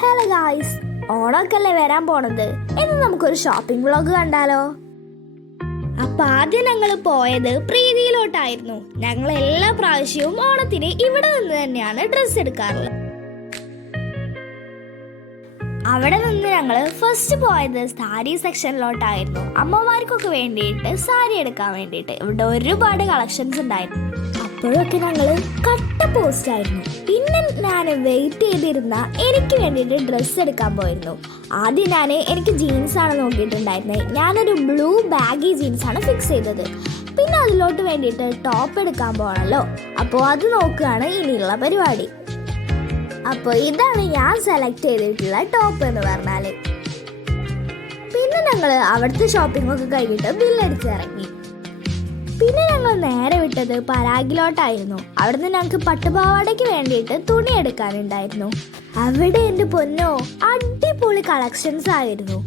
Hello guys, ഓണമൊക്കെയല്ലേ വരാൻ പോണത്. ഇന്ന് നമുക്കൊരു ഷോപ്പിംഗ് വ്ളോഗ് കണ്ടാലോ? അപ്പൊ ആദ്യം ഞങ്ങൾ പോയത് പ്രീതിയിലോട്ടായിരുന്നു. ഞങ്ങൾ എല്ലാ പ്രാവശ്യവും ഓണത്തിന് ഇവിടെ നിന്ന് തന്നെയാണ് ഡ്രസ്സ് എടുക്കാറുള്ളത്. അവിടെ നിന്ന് ഞങ്ങൾ ഫസ്റ്റ് പോയത് സാരി സെക്ഷനിലോട്ടായിരുന്നു. അമ്മമാർക്കൊക്കെ വേണ്ടിയിട്ട് സാരി എടുക്കാൻ വേണ്ടിയിട്ട് ഇവിടെ ഒരുപാട് കളക്ഷൻസ് ഉണ്ടായിരുന്നു. അപ്പോഴൊക്കെ ഞങ്ങൾ കട്ട പോസ്റ്റ് ആയിരുന്നു. പിന്നെ ഞാൻ വെയിറ്റ് ചെയ്തിരുന്ന എനിക്ക് വേണ്ടിയിട്ട് ഡ്രസ്സ് എടുക്കാൻ പോയിരുന്നു. ആദ്യം എനിക്ക് ജീൻസാണ് നോക്കിയിട്ടുണ്ടായിരുന്നത്. ഞാനൊരു ബ്ലൂ ബാഗി ജീൻസാണ് ഫിക്സ് ചെയ്തത്. പിന്നെ അതിലോട്ട് വേണ്ടിയിട്ട് ടോപ്പ് എടുക്കാൻ പോകണമല്ലോ, അപ്പോൾ അത് നോക്കുകയാണ് ഇനിയുള്ള പരിപാടി. അപ്പോൾ ഇതാണ് ഞാൻ സെലക്ട് ചെയ്തിട്ടുള്ള ടോപ്പ് എന്ന് പറഞ്ഞാൽ. പിന്നെ ഞങ്ങൾ അവിടുത്തെ ഷോപ്പിംഗ് ഒക്കെ കഴിഞ്ഞിട്ട് ബില്ലടിച്ചിറങ്ങി. പിന്നെ ഞങ്ങൾ നേരെ വിട്ടത് പരാഗിലോട്ടായിരുന്നു. അവിടുന്ന് ഞങ്ങൾക്ക് പട്ടുപാവാടയ്ക്ക് വേണ്ടിയിട്ട് തുണി എടുക്കാനുണ്ടായിരുന്നു. അവിടെ എൻ്റെ പൊന്നോ, അടിപൊളി കളക്ഷൻസ് ആയിരുന്നു.